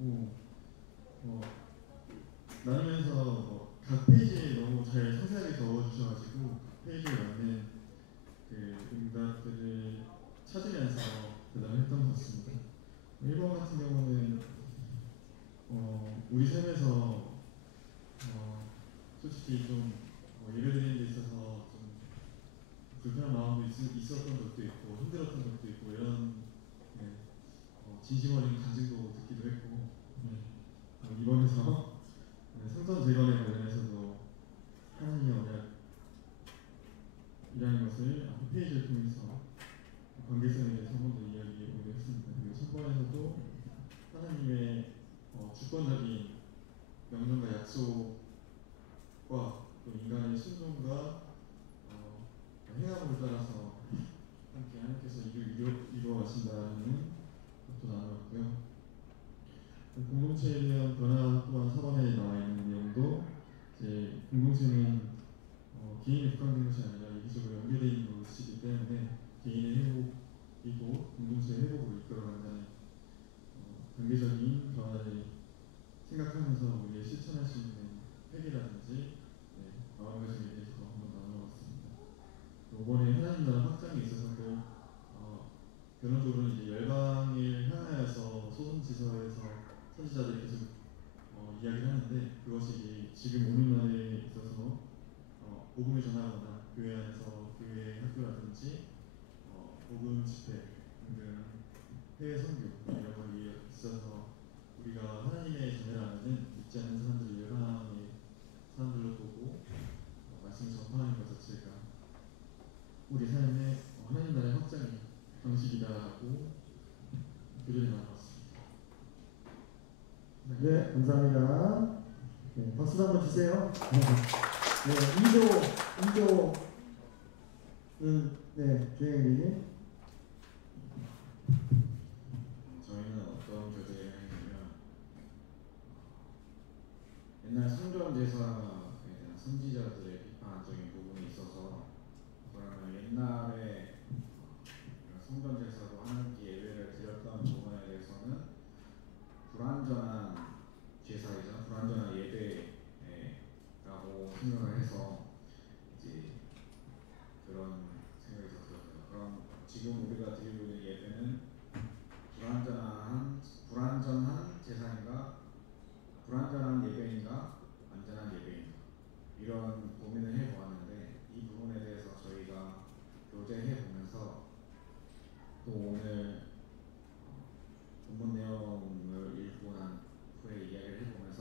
있고 나누면서 각 페이지에 너무 잘 상세하게 적어주셔가지고 페이지에 맞는 그 응답들을 찾으면서 대답을 했던 것 같습니다. 1번 같은 경우는 우리 삶에서 솔직히 좀 예배드리는 데 있어서 좀 불편한 마음도 있었던 것도 있고 힘들었던 것도 있고 이런 네, 진심 어린 간증도 듣기도 했고 이번에서 성전 재건에 관련해서도 하나님의 언약이라는 것을 앞에 페이지를 통해서 관계성에 대해서 한 번 더 이야기해 보기로 했습니다. 그리고 첫 번에서도 하나님의 주권적인 명령과 약속과 또 인간의 순종과 행함을 따라서 함께 하나님께서 이루어 가신다는 것도 나누었고요. 공동체에 대한 변화 또한 4번에 나와 있는 내용도 이제 공동체는 개인에 국한된 것이 아니라 이기적으로 연계되어 있는 것이기 때문에 개인의 회복이고 공동체의 회복으로 이끌어간다는 단계적인 변화를 생각하면서 우리의 실천할 수 있는 회개라든지 마음가짐에 대해서도 한번 나눠봤습니다. 이번에 하나님 나라 확장에 있어서도 결론적으로 이제 열방을 향하여서 소선지서에서 선지자들이 계속 이야기를 하는데 그것이 지금 오늘날에 있어서 복음을 전하거나 교회 안에서 교회 학교라든지 복음 집회 등등 해외 선교 이런 거에 있어서 우리가 하나님의 자녀라면은 믿지 않는 사람들을 열방의 사람들로 보고 말씀을 전파하는 것 자체가 우리 삶의 하나님 나라의 확장의 방식이다라고 교리를 나눴습니다. 네, 감사합니다. 네, 박수 한번 주세요. 네, 2조는 네, 주행님이 저희는 어떤 교제를 했냐면 옛날 성전 제사에 대한 선지자들의 비판적인 부분이 있어서 그러면 옛날에 성전 제사로 하나님께 예배를 드렸던 부분에 대해서는 불완전한 제사이자 불완전한 예배라고 생각을 해서 이제 그런 생각이 들었어요. 그럼 지금 우리가 드리고 있는 예배는 불완전한 제사인가, 불완전한 예배인가, 완전한 예배인가 이런 고민을 해보았는데 이 부분에 대해서 저희가 교제해 보면서 또 오늘 본문 내용을 읽고 난 후에 이야기를 해보면서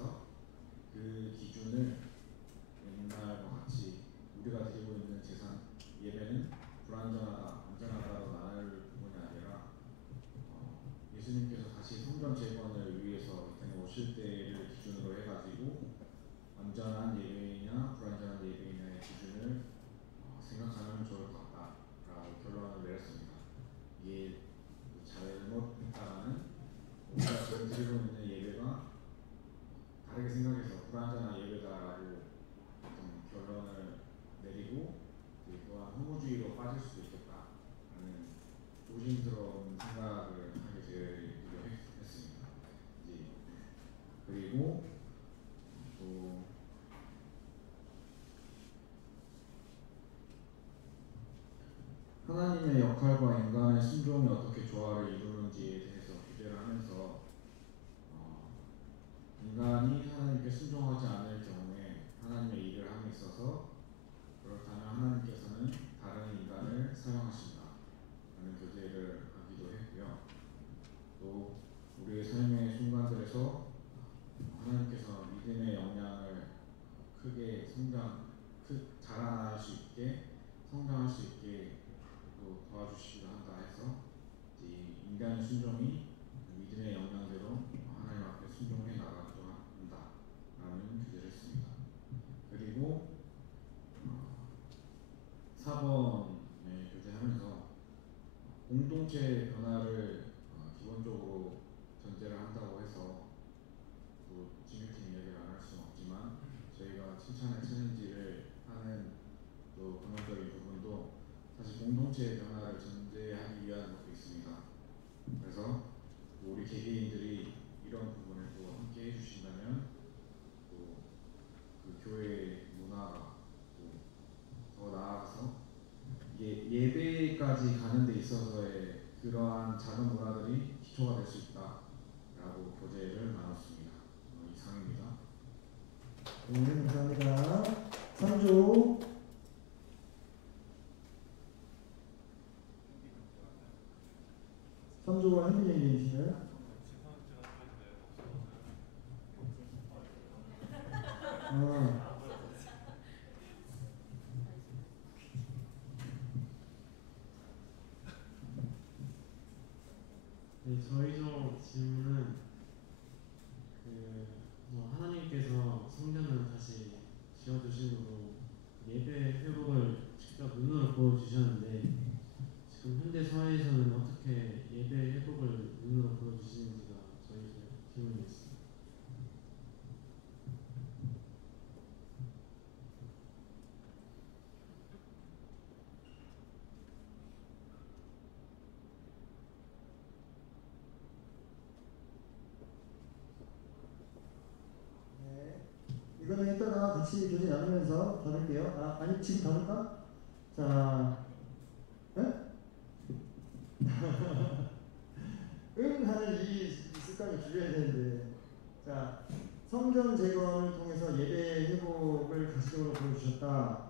그 기준을 옛날과 같이 우리가 드리고 있는 제사 예배는 불완전하다, 완전하다로 나눌 부분이 아니라 예수님께서 다시 성전 재건을 위해서 이 땅에 오실 때를 기준으로 해가지고 완전한 예배이냐 불완전한 예배이냐의 기준을 생각하면 좋을 것 같다라고 결론을 내렸습니다. 이게 잘못했다가는 우리가 지금 드리고 있는 예배가 다르게 생각해서 불완전한 예배다라고 어떤 결론을 내리고 또한 허무주의로 빠질 수도 있겠다라는 조심스러운 생각을 하게 되기도 했습니다. 이제 그리고 또 하나님의 역할과 인간의 순종이 어떻게 조화를 이루는지에 대해서 규제를 하면서 인간이 하나님께 순종하지 않을 경우에 하나님의 일을 함에 있어서 그렇다면 하나님께서는 다른 인간을 사용하신다 라는 교제를 하기도 했고요. 또 우리의 삶의 순간들에서 하나님께서 믿음의 역량을 크게 자라날 수 있게 성장할 수 있게 또 도와주시기도 한다 해서 인간의 순종이 믿음의 역량대로 하나님 앞에 순종해 나가기도 한다 라는 규제를 했습니다. 그리고 4번에 교제하면서 공동체의 변화를 기본적으로 전제를 한다고 해서 또 진흙팀 이야기를 안 할 수는 없지만 저희가 칭찬의 챌린지를 하는 또 근원적인 부분도 사실 공동체의 변화를 전제하기 위한 것도 있습니다. 그래서 우리 개개인들이 이런 부분을 그러한 작은 문화들이 기초가 될 수 있다라고 교재를 나눴습니다. 이상입니다. 네, 감사합니다. 3조 3조가 현빈 얘기이시나요? 아, 네, 저희적 질문은 하나님께서 성전을 다시 지어주심으로 예배 회복을 직접 눈으로 보여주셨는데 지금 현대 사회에서는 어떻게 예배 회복을 눈으로 보여주시는지가 저희의 질문이었습니다. 네. 이거는 이따가 같이 교재 나누면서 다룰게요. 아니 지금 다룰까? 자, 네? 응 하는 이 습관을 줄여야 되는데, 자, 성전 재건을 통해서 예배 회복을 가시적으로 보여주셨다.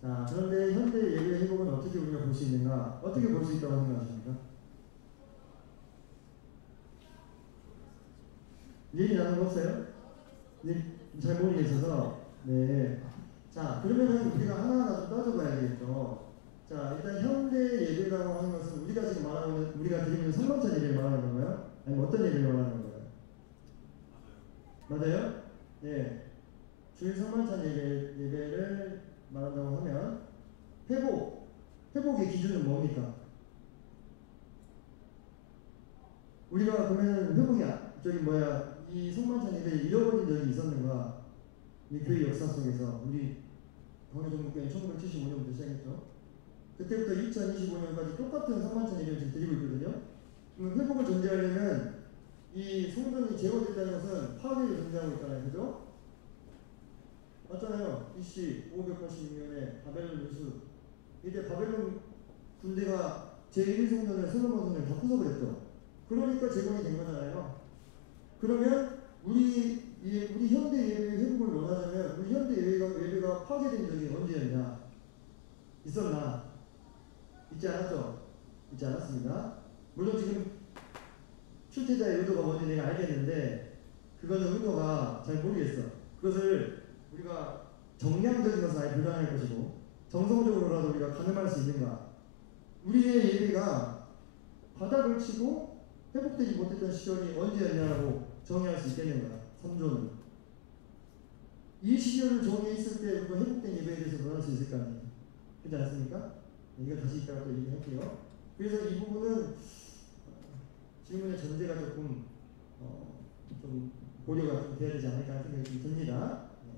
자, 그런데 현대 예배 회복은 어떻게 우리가 볼 수 있는가? 어떻게 볼 수 있다고 생각하십니까? 얘기 나눈 거 없어요? 네, 잘 모르겠어서. 네. 자, 그러면은 우리가 하나하나 좀 따져봐야 되겠죠. 자, 일단 현대 예배라고 하는 것은 우리가 지금 말하는, 우리가 드리는 성만찬 예배를 말하는 건가요? 아니면 어떤 예배를 말하는 건가요? 맞아요? 네. 주일 성만찬 예배를 말한다고 하면 회복의 기준은 뭡니까? 우리가 보면 회복이 이 성만찬 예배를 잃어버린 적이 있었는가? 이 교회 역사 속에서 우리 광해종목교회는 1975년부터 시작했죠. 그때부터 2025년까지 똑같은 성만찬 예배를 지금 드리고 있거든요. 그럼 회복을 전제하려면 이 성전이 제거됐다는 것은 파괴를 전제하고 있잖아요. 그죠? 맞잖아요. BC 586년에 바벨론 유수. 이때 바벨론 군대가 제1성전을 솔로몬 성전을 다 부숴버렸죠. 그러니까 제공이 된 거잖아요. 그러면 우리 현대 예배 회복을 원하자면 우리 현대 예배가 파괴된 적이 언제였냐? 있었나? 있지 않았죠? 있지 않았습니다. 물론 지금 출제자의 의도가 뭔지 내가 알겠는데 그거는 의도가 잘 모르겠어. 그것을 우리가 정량적인 것은 아예 불가능할 것이고 정성적으로라도 우리가 가늠할 수 있는가? 우리의 예배가 바닥을 치고 회복되지 못했던 시절이 언제였냐라고 정의할 수 있겠는가? 3조는 이 시절을 정의했을 때 우리가 회복된 예배에 대해서 논할 수 있을 거 아니에요. 그렇지 않습니까? 이거 다시 이따가 또 얘기할게요. 그래서 이 부분은 질문의 전제가 조금 좀 고려가 좀 돼야 되지 않을까 하는 생각이 좀 듭니다. 네.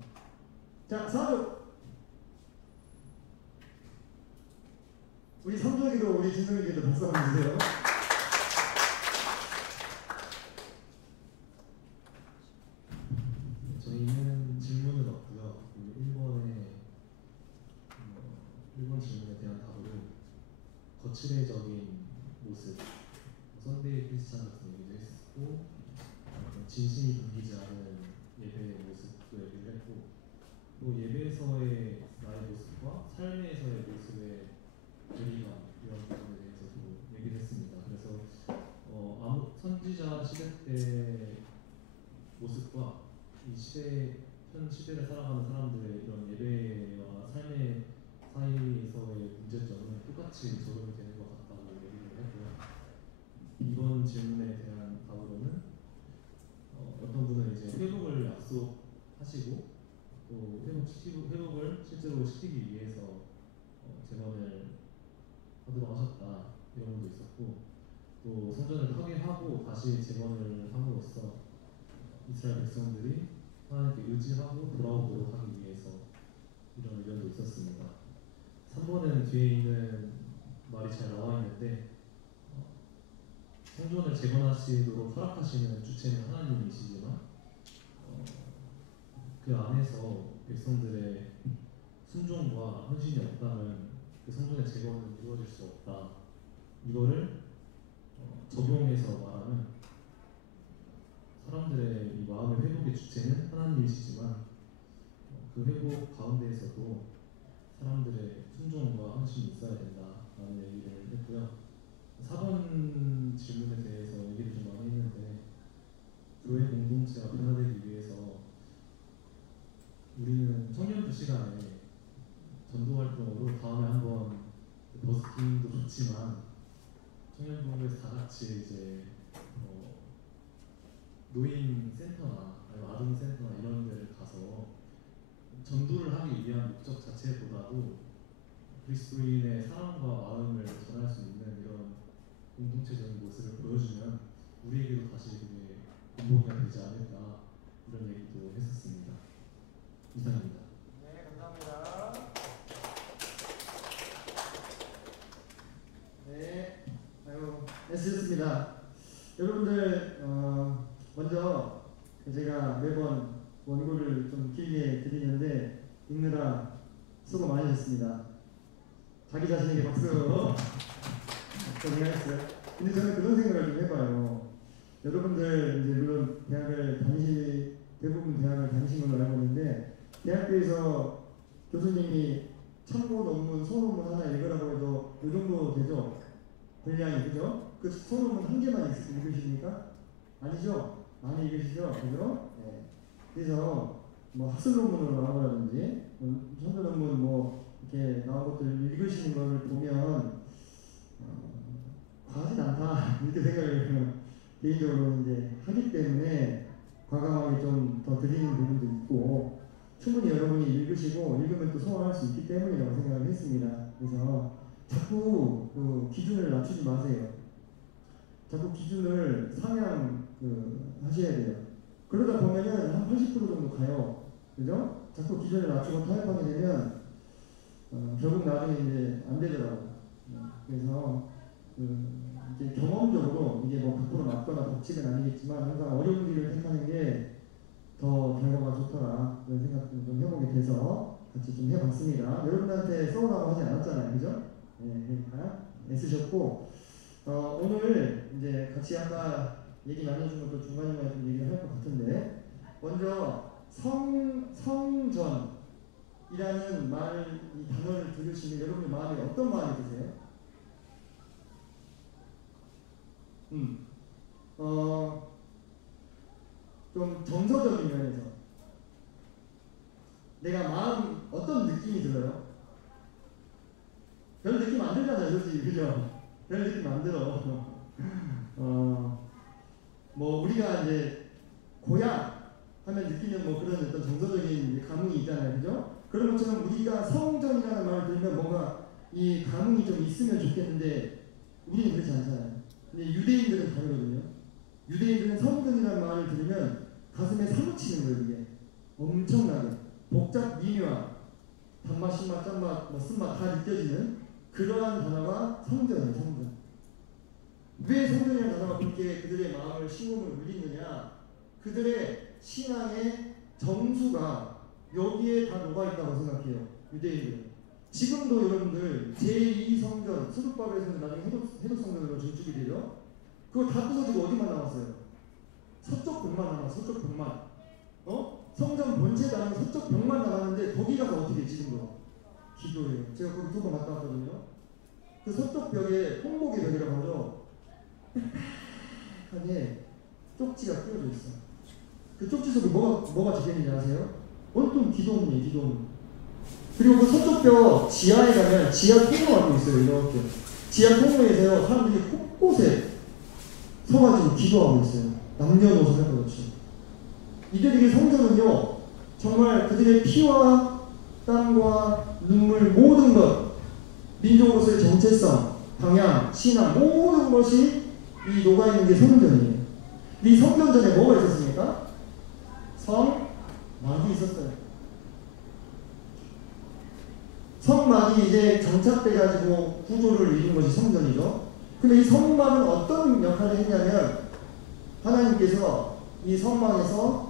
자, 4조. 우리 3조기도 우리 진성이기도 박수 한번 주세요. 저희는 질문은 없고요. 1번 질문에 대한 답으로 거칠애적인 모습, 선데이 크리스찬 같은 얘기도 했고, 진심이 담기지 않은 예배의 모습도 얘기를 했고, 또 예배에서의 나의 모습과 삶에서의 모습의 괴리감 이런 부분에 대해서도 얘기를 했습니다. 그래서 아무 선지자 시대 때 모습과 이 현 시대를 살아가는 사람들의 이런 예배와 삶의 사이에서의 문제점은 똑같이 적용이 되는 것 같다고 얘기를 했고요. 이번 질문에 대한 답으로는 어떤 분은 이제 회복을 약속하시고 또 회복을 실제로 시키기 위해서 재건을 하도록 하셨다 이런 분도 있었고, 또 성전을 파괴하고 다시 재건을 함으로써 이스라엘 백성들이 하나님께 의지하고 돌아오도록 하기 위해서 이런 의견도 있었습니다. 3번은 뒤에 있는 말이 잘 나와 있는데 성전을 재건하시도록 허락하시는 주체는 하나님이시지만 그 안에서 백성들의 순종과 헌신이 없다면 그 성전의 재건은 이루어질 수 없다. 이거를 적용해서 말하면 사람들의 이 마음의 회복의 주체는 하나님이시지만 그 회복 가운데에서도 사람들의 순종과 헌신이 있어야 된다라는 얘기를 했고요. 4번 질문에 대해서 얘기를 좀 많이 했는데 교회 공동체가 변화되기 위해서 우리는 청년부 시간에 전도 활동으로 다음에 한번 버스킹도 좋지만 청년부에서 다 같이 이제 노인 센터나 아니면 아동 센터나 이런 데를 가서 전도를 하기 위한 목적 자체보다도 그리스도인의 사랑과 마음을 전할 수 있는 이런 공동체적인 모습을 보여주면 우리에게도 다시 그게 공복이가 되지 않을까 이런 얘기도 했었습니다. 이상입니다. 네, 감사합니다. 네, 아유, 애쓰셨습니다. 여러분들, 먼저 제가 매번 원고를 좀 길게 드리는데 읽느라 수고 많으셨습니다. 자기 자신에게 박수. 고생하셨어요. 근데 저는 그런 생각을 좀 해봐요. 여러분들 이제 물론 대부분 대학을 다니신 걸로 알고 있는데 대학교에서 교수님이 참고 논문, 소논문 하나 읽으라고 해도 이 정도 되죠? 분량이 그죠? 그 소논문 한 개만 읽으십니까? 아니죠? 많이 읽으시죠? 그죠? 네. 그래서 뭐 학술 논문으로 나오라든지 선도 논문 뭐 이렇게 나온 것들 읽으시는 걸 보면 과하진 않다 이렇게 생각을 개인적으로 이제 하기 때문에 과감하게 좀 더 드리는 부분도 있고 충분히 여러분이 읽으시고 읽으면 또 소화할 수 있기 때문이라고 생각을 했습니다. 그래서 자꾸 그 기준을 낮추지 마세요. 자꾸 기준을 상향 하셔야 돼요. 그러다 보면은 한 80% 정도 가요. 그죠? 자꾸 기준을 낮추고 타협하게 되면 결국 나중에 이제 안 되더라고요. 그래서 이제 경험적으로 이게 뭐 100% 맞거나 법칙은 아니겠지만 항상 어려운 길을 택하는 게 더 결과가 좋더라 그런 생각도 좀 해보게 돼서 같이 좀 해봤습니다. 여러분한테 써오라고 하지 않았잖아요, 그죠? 네, 그러니까 애쓰셨고 오늘 이제 같이 아까 얘기 나눠준 것도 중간중간에 좀 얘기를 할 것 같은데 먼저 성전이라는 이 단어를 들으시면 여러분의 마음에 어떤 마음이 드세요? 좀 정서적인 면에서 내가 마음 어떤 느낌이 들어요? 별 느낌 안 들잖아요, 솔직히 그죠? 별 느낌 안 들어. 뭐 우리가 이제 고향 하면 느끼는 뭐 그런 어떤 정서적인 감흥이 있잖아요, 그죠? 그런 것처럼 우리가 성전이라는 말을 들으면 뭔가 이 감흥이 좀 있으면 좋겠는데 우리는 그렇지 않잖아요. 근데 유대인들은 다르거든요. 유대인들은 성전이라는 말을 들으면 가슴에 사무치는 거예요. 이게 엄청나게 복잡 미묘한 단맛, 신맛, 짠맛, 뭐 쓴맛 다 느껴지는 그러한 단어가 성전이에요. 성전. 왜 성전이라는 단어가 그렇게 그들의 마음을 심금을 울리느냐? 그들의 신앙의 정수가 여기에 다 녹아있다고 생각해요. 유대인들은. 지금도 여러분들 제2성전 수르바벨에서는 나중에 해독성전으로 건축이 되죠. 그거 다 부서지고 어디만 남았어요? 서쪽 벽만 남았어. 서쪽 벽만. 성전 본체에 달하는 서쪽 벽만 남았는데 거기 가서 어떻게 해, 지금도? 기도해요. 제가 거기 2번 갔다 왔거든요. 그 서쪽 벽에 홍목의 벽이라고 하죠. 빽빽하게 쪽지가 끼워져 있어. 그 쪽지 속에 뭐가 적혀있는지 아세요? 온통 기도문이에요. 기도문. 그리고 그 서쪽 벽 지하에 가면 지하 통로가 또 있어요. 이렇게 지하 통로에서요 사람들이 곳곳에 서가지고 기도하고 있어요. 남녀노소 할 것 없이. 이들에게 성전은요 정말 그들의 피와 땀과 눈물 모든 것, 민족으로서의 정체성, 방향, 신앙 모든 것이 이 녹아있는 게 성전이에요. 이 성전 전에 뭐가 있었습니까? 성막이 있었어요. 성막이 이제 정착돼가지고 구조를 이룬 것이 성전이죠. 근데 이 성막은 어떤 역할을 했냐면 하나님께서 이 성막에서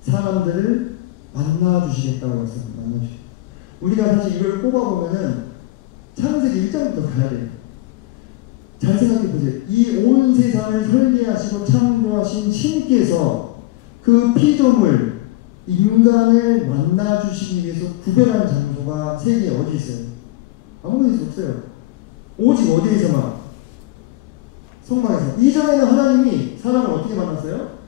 사람들을 만나주시겠다고 했습니다. 만나주시겠다. 우리가 사실 이걸 꼽아보면은 창세기 1장부터 가야 돼요. 잘 생각해 보세요. 이 온 세상을 설계하시고 창조하신 신께서 그 피조물 인간을 만나주시기 위해서 구별한 장소가 세계에 어디 있어요? 아무 데서 없어요. 오직 어디에서만? 성막에서. 이전에는 하나님이 사람을 어떻게 만났어요?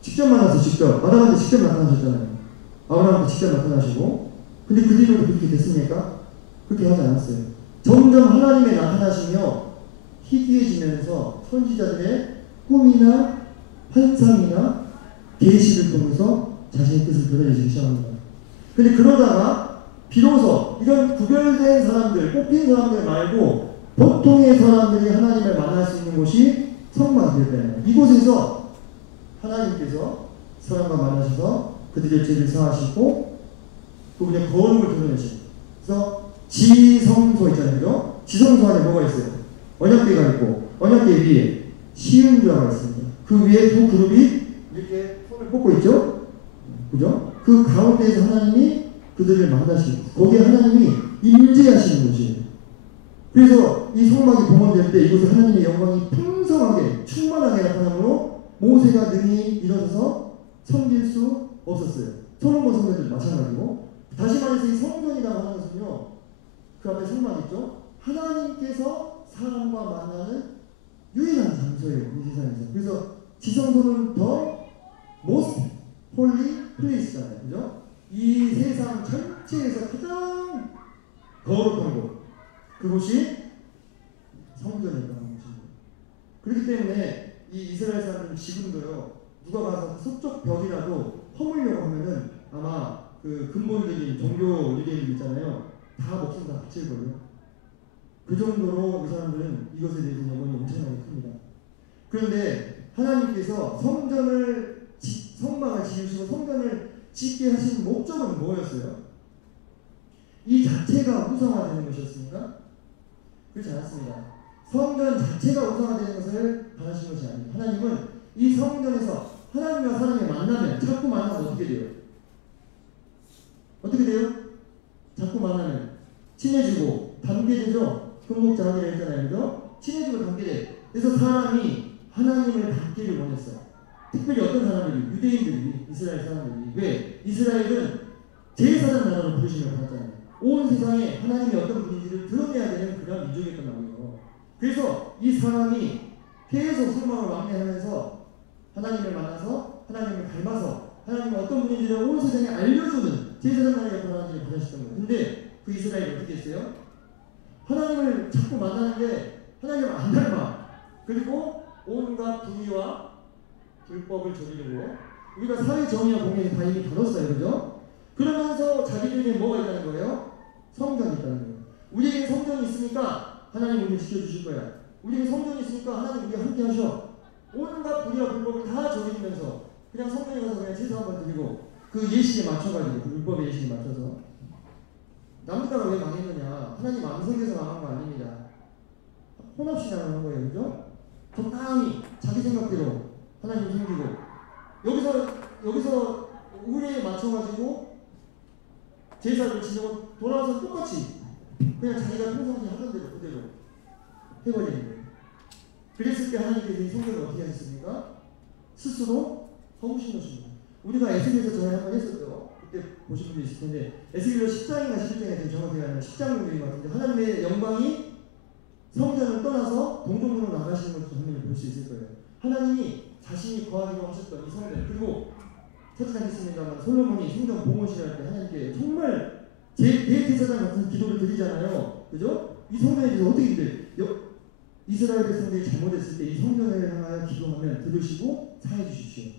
직접 만났어요. 직접. 아담한테 직접 나타나셨잖아요. 아브라함한테 직접 나타나시고. 근데 그 뒤로도 그렇게 됐습니까? 그렇게 하지 않았어요. 점점 하나님의 나타나시며 희귀해지면서 선지자들의 꿈이나 환상이나 계시를 통해서 자신의 뜻을 드러내기 시작합니다. 근데 그러다가 비로소 이런 구별된 사람들, 뽑힌 사람들 말고 보통의 사람들이 하나님을 만날 수 있는 곳이 성막이 되었잖아요. 이곳에서 하나님께서 사람과 만나셔서 그들의 죄를 사하시고 또 그냥 거룩을 드러내시고, 그래서 지성소 있잖아요. 그죠? 지성소 안에 뭐가 있어요? 언약궤가 있고 언약궤 위에 시은좌가 있습니다. 그 위에 두 그룹이 이렇게 손을 뻗고 있죠? 그죠? 그 가운데에서 하나님이 그들을 만나시고 거기에 하나님이 임재하시는 곳이에요. 그래서 이 성막이 봉헌될 때 이곳에 하나님의 영광이 풍성하게 충만하게 나타나므로 모세가 능히 일어서서 섬길 수 없었어요. 솔로몬 성전도 마찬가지고. 다시 말해서 이 성전이라고 하는 것은요, 그 앞에 성막 있죠? 하나님께서 사람과 만나는 유일한 장소예요. 이 세상에서. 그래서 지성소는 더 most holy place잖아요. 그죠? 이 세상 전체에서 가장 거룩한 곳, 그곳이 성전이라는 것입니다. 그렇기 때문에 이 이스라엘 사람들은 지금도요, 누가 가서 서쪽 벽이라도 허물려고 하면은 아마 그 근본적인 종교 유대인들 있잖아요, 다 목숨 다 바칠걸요. 그 정도로 이 사람들은 이것에 대해서 영혼이 엄청나게 큽니다. 그런데 하나님께서 성막을 지으시고 성전을 짓게 하신 목적은 뭐였어요? 이 자체가 우상화되는 것이었습니까? 그렇지 않았습니다. 성전 자체가 우상화되는 것을 바라신 것이 아니에요. 하나님은 이 성전에서 하나님과 사람이 만나면, 자꾸 만나면 어떻게 돼요? 어떻게 돼요? 자꾸 만나면 친해지고 단계되죠? 금목자하기라 했잖아요. 그죠? 친해지고 단계돼. 그래서 사람이 하나님을 닮기를 원했어요. 특별히 어떤 사람들이? 유대인들이, 이스라엘 사람들이. 왜? 이스라엘은 제사장 나라로 부르심을 받았잖아요. 온 세상에 하나님이 어떤 분인지를 드러내야 되는 그런 민족이었단 말이에요. 그래서 이 사람이 계속 성막을 왕래하면서 하나님을 만나서 하나님을 닮아서 하나님이 어떤 분인지를 온 세상에 알려주는 제사장 나라의 어떤 하나님을 받으셨던 거예요. 근데 그 이스라엘이 어떻게 했어요? 하나님을 자꾸 만나는데 하나님을 안 닮아. 그리고 온갖 불의와 불법을 저지르고, 우리가 사회 정의와 공의에 다 이미 다뤘어요. 그죠? 그러면서 자기들에게 뭐가 있다는 거예요? 성전이 있다는 거예요. 우리에게 성전이 있으니까 하나님 우리를 지켜주실 거야. 우리에게 성전이 있으니까 하나님 우리와 함께 하셔. 온갖 불의와 불법을 다 저지르면서 그냥 성전에 가서 그냥 제사 한번 드리고 그 예식에 맞춰가지고, 그 율법의 예식에 맞춰서. 남자가 왜 망했느냐? 하나님 안 섬겨서 망한 거 아닙니다. 혼합시 나가는 거예요. 그죠? 적당히 자기 생각대로 하나님 섬기고, 여기서 우리에 맞춰가지고 제사를 지내고 돌아와서 똑같이 그냥 자기가 평상시에 하던 대로 그대로 해버리는 거예요. 그랬을 때 하나님께서 이 성전을 어떻게 하셨습니까? 스스로 허무신 것입니다. 우리가 에스겔에서 전에 한번 했었죠. 그때 보신 분도 있을 텐데, 에스겔로 10장인가 11장에 지금 정확히 하면 10장 정도인 것 같은데, 하나님의 영광이 성전을 떠나서 동정으로 나가시는 것을 한번 볼 수 있을 거예요. 하나님이 자신이 거하기로 하셨던 이 성전, 그리고 찾아가겠습니다만 솔로몬이 성전 봉헌식을 할 때 하나님께 정말 대제사장 같은 기도를 드리잖아요. 그죠? 이 성전에 대해서 어떻게 기도해요? 이스라엘 백성들이 잘못했을 때 이 성전을 향하여 기도하면 들으시고 사해 주십시오.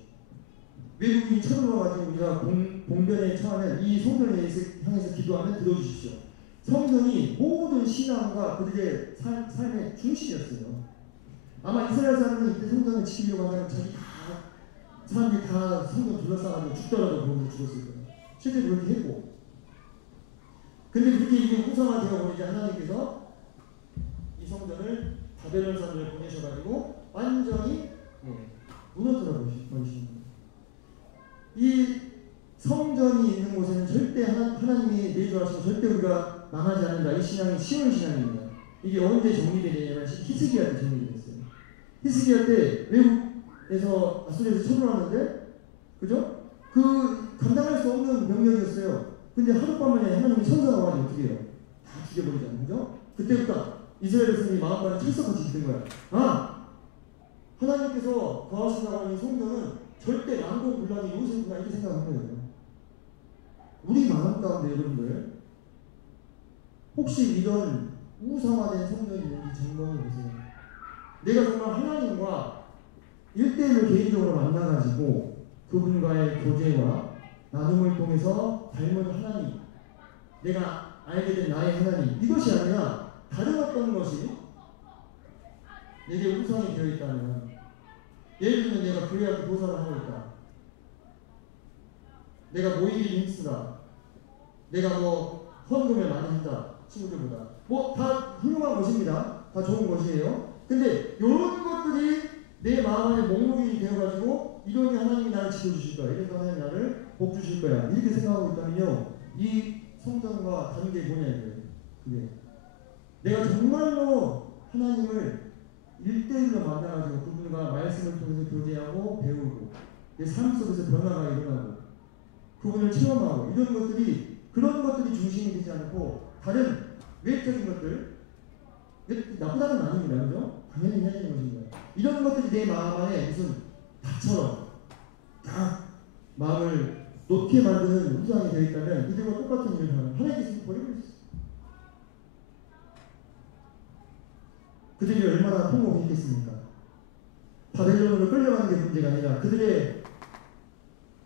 외국인이 쳐들어와가지고 우리가 봉변에 처하면 이 성전을 향해서 기도하면 들어주십시오. 성전이 모든 신앙과 그들의 삶의 중심이었어요. 아마 이스라엘 사람들이 이때 성전을 지키려고 하면 사람들이 다 성전 둘러싸가지고 죽더라도 거기서 죽었을 거예요. 실제 그렇게 했고. 근데 그렇게 이게 우상화되어 버리자 하나님께서 이 성전을 바벨론 사람을 보내셔가지고 완전히 무너뜨려 버리신 거예요. 이 성전이 있는 곳에는 절대 하나님이 내주하시고 절대 우리가 망하지 않는다. 이 신앙이 쉬운 신앙입니다. 이게 언제 정리되냐면 히스기야 때 정리됐어요. 히스기야 때 외국에서 아수리에서 쳐들어왔는데, 그죠? 그 감당할 수 없는 병력이었어요. 근데 하룻밤만에 하나님이 천사가 와가지고 어떻게 해요? 다 죽여버리잖아요, 그죠? 그때부터 이스라엘 백성이 마음과는 철석같이 있는 거야. 아, 하나님께서 거하신다고 하는 성전은 절대 난공불락이 요새구나 이렇게 생각한 거예요. 우리 마음 가운데 여러분들 혹시 이런 우상화된 성전이 있는지 점검해 보세요. 내가 정말 하나님과 1대1로 개인적으로 만나가지고 그분과의 교제와 나눔을 통해서 닮은 하나님, 내가 알게 된 나의 하나님, 이것이 아니라 다른 어떤 것이 내게 우상이 되어 있다면, 예를 들면 내가 교회 앞에 보살을 하고 있다, 내가 모이기를 힘쓰다, 내가 뭐 헌금을 많이 한다, 친구들보다 뭐 다 훌륭한 것입니다. 다 좋은 것이에요. 근데 이런 것들이 내 마음 안에 목록이 되어가지고 이러니 하나님이 나를 지켜주실 거야, 이래서 하나님이 나를 복 주실 거야, 이렇게 생각하고 있다면요, 이 성전과 다른 게 뭐냐 이거예요. 그게 내가 정말로 하나님을 1대1로 만나가지고 그분과 말씀을 통해서 교제하고 배우고 내 삶 속에서 변화가 일어나고 그분을 체험하고 이런 것들이, 그런 것들이 중심이 되지 않고 다른 외적인 것들, 나쁘다는 건 아닙니다, 그죠? 당연히 해야 되는 것입니다. 이런 것들이 내 마음 안에 무슨 밭처럼 다 마음을 놓게 만드는 우상이 되어 있다면 이들과 똑같은 일을 하는 하나님께서 버리고 있어요. 그들이 얼마나 통곡했겠습니까? 바벨론으로 끌려가는 게 문제가 아니라 그들의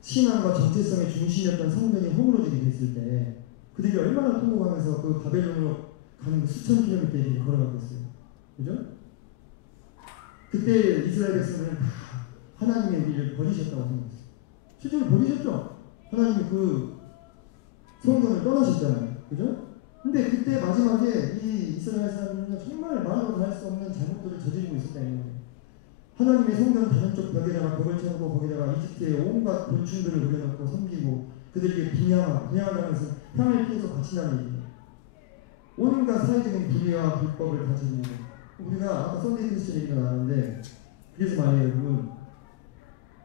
신앙과 정체성의 중심이었던 성전이 허물어지게 됐을 때 그들이 얼마나 통곡하면서 그 바벨론으로 가는 수천 킬로미터를 걸어갔겠어요. 그죠? 그때 이스라엘 백성들은 다 하나님의 우리를 버리셨다고 생각했어요. 실제로 버리셨죠? 하나님이 그 성전을 떠나셨잖아요. 그죠? 근데 그때 마지막에 이 이스라엘 사람들은 정말 말로도 할 수 없는 잘못들을 저지르고 있었다는 거예요. 하나님의 성전 다른 쪽 벽에다가 벽을 채우고 거기다가 이집트의 온갖 곤충들을 그려놓고 섬기고 그들에게 분양하면서 향을 피해서 바친다는 얘기예요. 온갖 사회적인 불의와 불법을 가지고 우리가 아까 썬데이 크리스천 얘기가 나왔는데, 그래서 말이에요 여러분,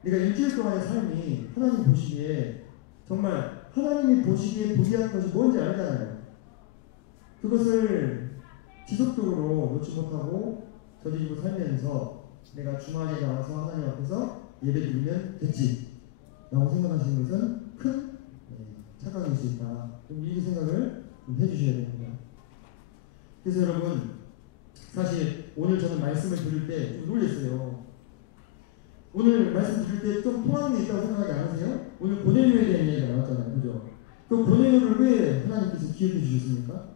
내가 일주일 동안의 삶이 하나님 보시기에 정말 하나님이 보시기에 불의한 것이 뭔지 알잖아요. 그것을 지속적으로 놓지 못하고 저지르고 살면서 내가 주말에 나와서 하나님 앞에서 예배 드리면 됐지 라고 생각하시는 것은 큰 착각일 수 있다. 이 생각을 좀 해주셔야 됩니다. 그래서 여러분, 사실 오늘 저는 말씀을 들을 때 좀 놀랐어요. 오늘 말씀 들을 때 좀 통하는 게 있다고 생각하지 않으세요? 오늘 고넬료에 대한 얘기가 나왔잖아요, 그죠? 그 고넬료를 왜 하나님께서 기억해 주셨습니까?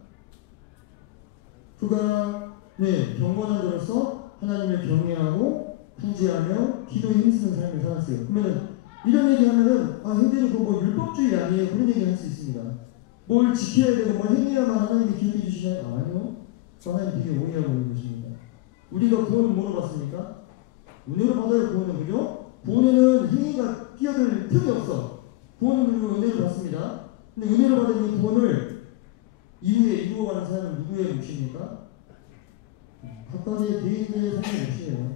그가 경건한 자로서 하나님을 경외하고 구제하며 기도에 힘쓰는 삶을 살았어요. 그러면 이런 얘기하면은 형제는 그거 뭐 율법주의 아니에요? 그런 얘기 할 수 있습니다. 뭘 지켜야 되고 뭘 행해야만 하나님이 기억해 주시나요? 아니요. 하나님 되게 오해하고 있는 것입니다. 우리가 구원은 뭐로 받습니까? 은혜로 받아요. 구원은, 그죠? 구원에는 행위가 끼어들 틈이 없어. 구원은 그리고 은혜로 받습니다. 근데 은혜로 받은 이 구원을 이후에 이루어가는 사람은 누구의 몫입니까? 각각의 개인들의 삶의 몫이에요.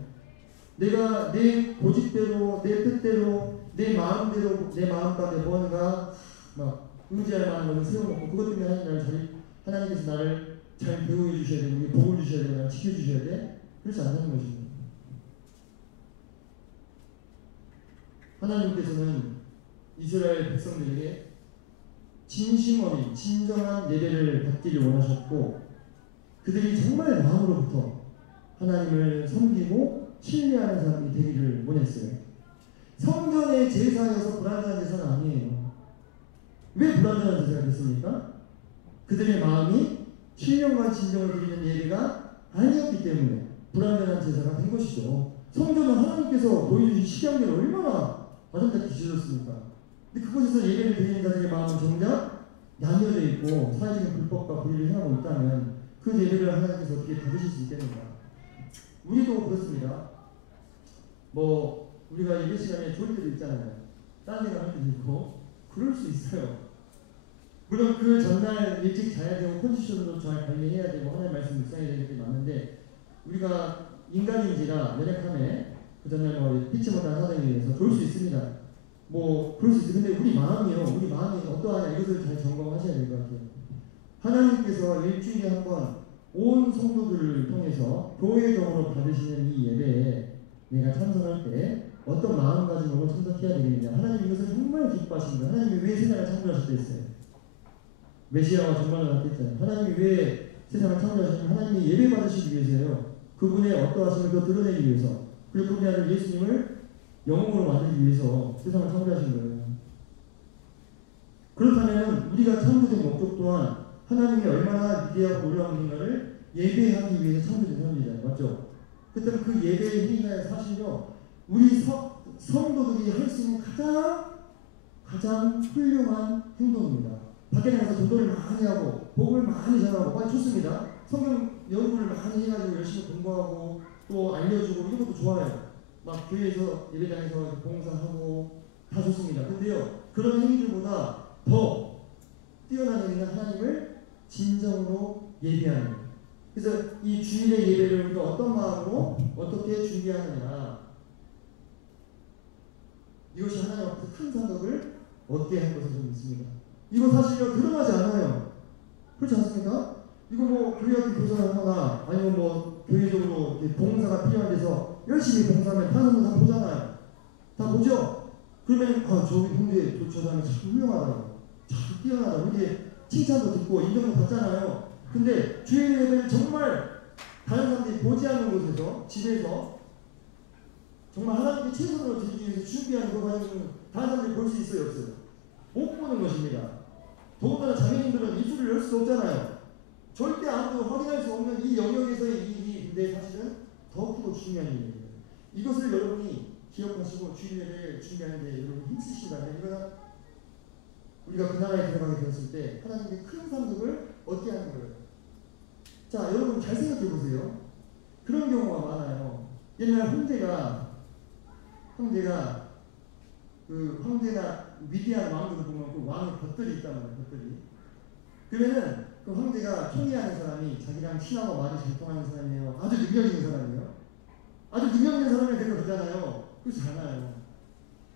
내가 내 고집대로, 내 뜻대로, 내 마음대로, 내 마음 가운데 뭔가 막 의지할 만한 것을 세워놓고 그것 때문에 하나님께서 나를 잘 배우해 주셔야 되고 복을 주셔야 되고 나를 지켜주셔야 돼? 그렇지 않는 것입니다. 하나님께서는 이스라엘 백성들에게 진심 어린 진정한 예배를 받기를 원하셨고 그들이 정말 마음으로부터 하나님을 섬기고 신뢰하는 사람이 되기를 원했어요. 성전의 제사여서 불완전한 제사는 아니에요. 왜 불완전한 제사가 됐습니까? 그들의 마음이 신령과 진정을 드리는 예배가 아니었기 때문에 불완전한 제사가 된 것이죠. 성전은 하나님께서 보여주신 식양들을 얼마나 아름답게 지으셨습니까? 근데 그곳에서 예배를 드리는 자들의 마음은 정작 나뉘어져 있고 사회적인 불법과 불의를 행하고 있다면 그 예배를 하나님께서 어떻게 받으실 수 있겠는가? 우리도 그렇습니다. 뭐 우리가 예배 시간에 좋을 때도 있잖아요. 딴 생각 할 때도 있고 그럴 수 있어요. 물론 그 전날 일찍 자야 되고 컨디션도 잘 관리해야 되고 하나님 말씀 묵상해야 되는 게 맞는데 우리가 인간인지라 연약함에 그 전날 뭐 피치 못한 사정에 의해서 좋을 수 있습니다. 뭐 그럴 수 있어요. 근데 우리 마음이 어떠하냐 이것을 잘 점검하셔야 될 것 같아요. 하나님께서 일주일에 한 번 온 성도들을 통해서 교회적으로 받으시는 이 예배에 내가 참석할 때 어떤 마음가짐으로 참석해야 되겠느냐. 하나님 이것을 정말 기뻐하십니다. 하나님이 왜 세상을 창조하셨겠어요? 메시아와 정말로 나타났잖아요. 하나님이 왜 세상을 창조하셨냐면 하나님이 예배 받으시기 위해서요. 그분의 어떠하심을 더 드러내기 위해서 그리고 그분의 아들 예수님을 영웅으로 만들기 위해서 세상을 창조하신 거예요. 그렇다면 우리가 창조된 목적 또한 하나님이 얼마나 위대하고 놀라운 분인가를 예배하기 위해서 창조된 사람이잖아요. 맞죠? 그렇다면 그 예배의 행위가 사실요. 우리 성도들이 할 수 있는 가장 훌륭한 행동입니다. 밖에 나가서 전도를 많이 하고 복음을 많이 전하고 많이 좋습니다. 성경 연구를 많이 해가지고 열심히 공부하고 또 알려주고 이런 것도 좋아요. 막 교회에서 예배당에서 봉사하고 다 좋습니다. 근데요 그런 행위들보다 더 뛰어난 행위는 하나님을 진정으로 예배하는 거예요. 그래서 이 주일의 예배를 우리가 어떤 마음으로 어떻게 준비하느냐 이것이 하나님 앞에서 큰 상급을 얻게 한 것을 좀 믿습니다. 이거 사실요 드러나지 않아요. 그렇지 않습니까? 이거 뭐 교회학교 교사를 하거나 아니면 뭐 교회적으로 봉사가 필요한 데서 열심히 봉사하면 다른 사람들 다 보잖아요. 다 보죠? 그러면 저기 형제 저 사람이 참 훌륭하다고 참 뛰어나다고 이렇게 칭찬도 듣고 인정도 받잖아요. 근데 주일 예배를 정말 다른 사람들이 보지 않는 곳에서 집에서 정말 하나님께 최선으로 드리기 위해서 준비하는 거 가지고는 다른 사람들이 볼 수 있어요 없어요? 못 보는 것입니다. 더군다나 장애인들은 입술을 열 수도 없잖아요. 절대 아무도 확인할 수 없는 이 영역에서의 일인데 사실은 더 크고 중요한 일이에요. 이것을 여러분이 기억하시고 주일 예배를 준비하는데 여러분 힘쓰신다면 이거는 우리가 그 나라에 들어가게 되었을 때 하나님께 큰 상급을 얻게 하는 거예요. 자 여러분 잘 생각해 보세요. 그런 경우가 많아요. 옛날 황제나 그 황제나 위대한 왕들을 보면 그 왕의 벗들이 있단 말이에요. 벗들이. 그러면은 그 황제가 총리하는 사람이 자기랑 친하고 말이 잘 통하는 사람이에요. 아주 능력 있는 사람이에요. 아주 능력 있는 사람이 데려가잖아요. 그래서 잘나요.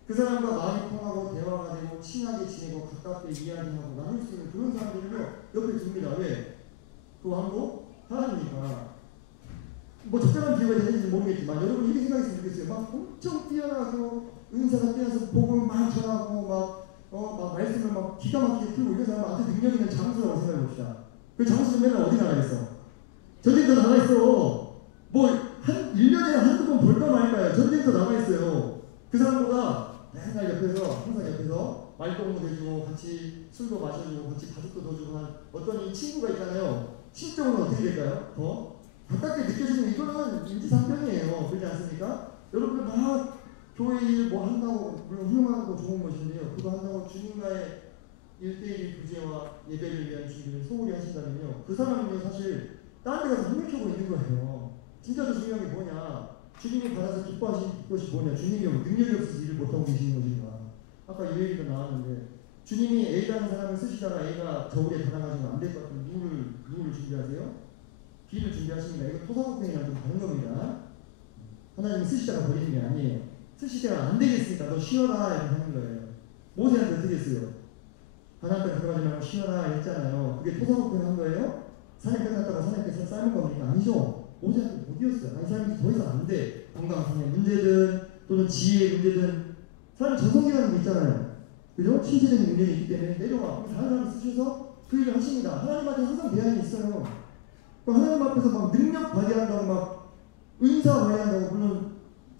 그 사람과 마음이 통하고 대화가 되고 친하게 지내고 가깝게 이야기하고 나눌 수 있는 그런 사람들을요 옆에 둡니다. 왜? 그 왕도 사람이니까. 뭐 적절한 비유가 되는지 모르겠지만 여러분 이렇게 생각했으면 좋겠어요. 막 엄청 뛰어나고 은사가 뛰어나서 복음을 막 전하고 막 말씀을 막 기가 막히게 풀고 이런 사람은 아주 능력 있는 장수라고 생각해 봅시다. 그 장수는 맨날 어디 나가 있어? 전쟁터 나가 있어. 뭐 한 1년에 한두 번 볼까 말까요? 전쟁터 나가 있어요. 그 사람보다 맨날 항상 옆에서 말동무 해주고 같이 술도 마셔주고 같이 가족도 둬주고 한 어떤 이 친구가 있잖아요. 심적으로 어떻게 될까요? 더 가깝게 느껴지는 이거는 인지상정이에요. 그렇지 않습니까? 여러분들 막 교회 일 뭐 한다고 물론 훌륭한 거 좋은 것인데요. 그거 한다고 주님과의 1대1 교제와 예배를 위한 준비를 소홀히 하신다면요. 그 사람은요 사실 다른 데 가서 힘을 있는 거예요. 진짜 더 중요한 게 뭐냐. 주님이 받아서 기뻐하신 것이 뭐냐. 주님이 능력이 없어서 일을 못하고 계시는 것인가. 아까 이 얘기도 나왔는데 주님이 A라는 사람을 쓰시다가 A가 저울에 달아가지고 안 될 것 같으면 누구를 준비하세요? B를 준비하십니다. 이거 토사구팽이랑 좀 다른 겁니다. 하나님이 쓰시다가 버리는 게 아니에요. 쓰시다가 안 되겠으니까 너 쉬어라 이렇게 하는 거예요. 모세한테 어떻게 했어요? 하나님께 들어가지 말고 쉬어라 했잖아요. 그게 토사구팽 한 거예요? 사냥 끝났다고 사냥께서 삶은 겁니까? 아니죠. 모세한테 못 이었어요. 이 사람이 더 이상 안 돼. 건강상의 문제든 또는 지혜의 문제든 사람이 전성기라는 게 있잖아요. 그죠? 신체적인 능력이 있기 때문에 내려와. 다른 사람을 쓰셔서 그 일을 하십니다. 하나님한테 항상 대안이 있어요. 하나님 앞에서 막 능력 발휘한다고 막 은사 발휘한다고 물론